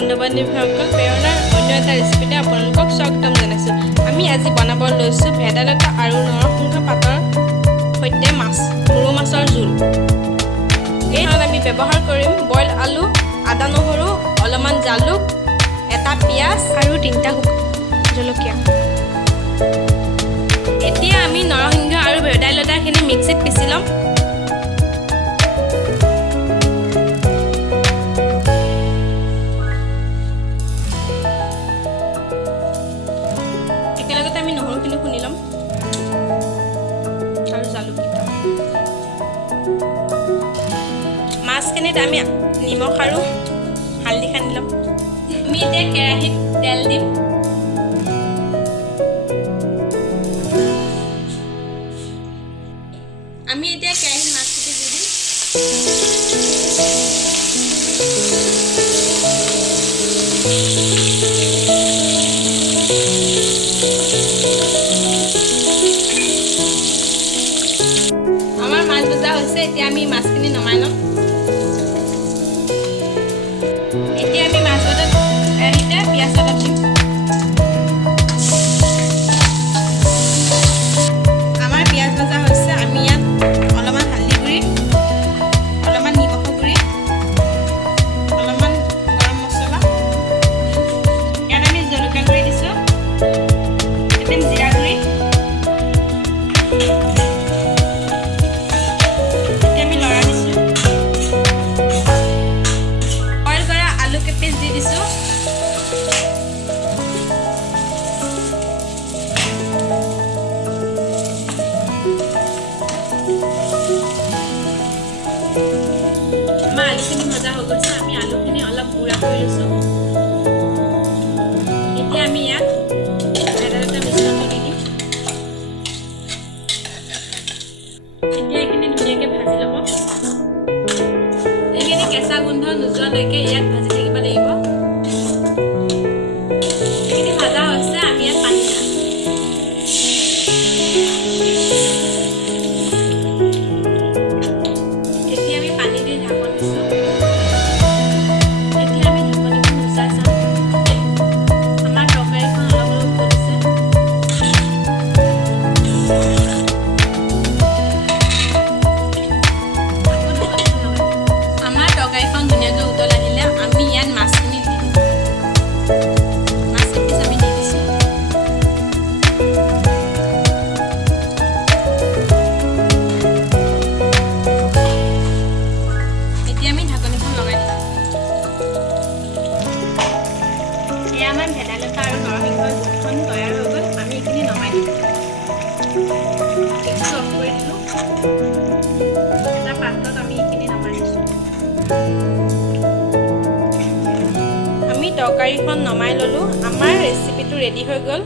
বন্ধু বান্ধৱীসকল প্ৰেৰণাৰ অন্য এটা ৰেচিপিতে আপোনালোকক স্বাগতম জনাইছোঁ। আমি আজি বনাব লৈছোঁ ভেদাইলতা আৰু নৰসিংহ পাতৰ সৈতে সৰু মাছৰ জোল। এইখন আমি ব্যৱহাৰ কৰিম বইল আলু, আদা নহৰু, অলপমান জালুক, এটা পিঁয়াজ আৰু 3টা জলকীয়া। এতিয়া আমি নৰসিংহ আৰু ভেদাইলতাখিনি মিক্সিত পিচি ল'ম। একেলগতে আমি নহৰুখিনি খুন্দি ল'ম আৰু জালুককেইটা। মাছখিনিত আমি নিমখ আৰু হালধি সানি ল'ম। আমি এতিয়া কেৰাহীত তেল দিম। আমি এতিয়া কেৰাহীত মাছখিনি দি দিম। আমাৰ মাছ ভজা হৈছে, এতিয়া আমি মাছখিনি নমাই ল'ম। এতিয়া আমি মাছ ভজা কেৰাহীতে পিঁয়াজ অলপ দিম। আমাৰ পিঁয়াজ ভজা হৈছে, আমি ইয়াত অলপমান হালধি গুড়ি, অলপমান নিমখৰ গুড়ি, অলপমান গৰম মছলা, ইয়াত আমি জলকীয়া গুড়ি দিছোঁ, ইয়াত জিৰা গুড়ি, এতিয়া আমি লৰাই দিছোঁ। বইল কৰা আলু কেপিচ দি দিছোঁ। আমাৰ আলুখিনি ভজা হৈ গৈছে, আমি আলুখিনি অলপ গুড়া কৰি লৈছোঁ। এতিয়া আমি ইয়াত ভেদাইলতা মিশ্ৰণটো দি দিম। এতিয়া এইখিনি ধুনীয়াকৈ ভাজি ল'ব। এইখিনি কেঁচা গোন্ধ নোযোৱালৈকে ইয়াত ভাজি থাকিব লাগিব। এইখিনি ভাজা হৈছে, আমি ইয়াত পানী দিম। এতিয়া আমি পানী দি ঢাকন দিছোঁ। এতিয়া আমি ঢাকনিখন গুচাই চাম। আমাৰ তৰকাৰীখন অলপ অলপ উতলিছে। আমাৰ তৰকাৰীখন ধুনীয়াকৈ উতল আহিলে আমি ইয়াত মাছখিনি দি দিম। মাছ এপিচ আমি দি দিছোঁ। এতিয়া আমি ঢাকনিখন লগাই দিম। এয়া আমাৰ ভেদাইলতা আৰু নৰসিংহৰ জোলখন তৈয়াৰ হৈ গ'ল। আমি এইখিনি নমাই দিম। গেছটো অফ কৰি দিলোঁ। এটা পাত্ৰত আমি এইখিনি নমাই দিছোঁ। আমি তৰকাৰীখন নমাই ল'লোঁ। আমাৰ ৰেচিপিটো ৰেডি হৈ গ'ল।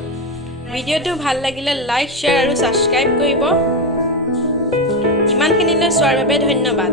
ভিডিঅ'টো ভাল লাগিলে লাইক, শ্বেয়াৰ আৰু ছাবস্ক্ৰাইব কৰিব। ইমানখিনিলৈ চোৱাৰ বাবে ধন্যবাদ।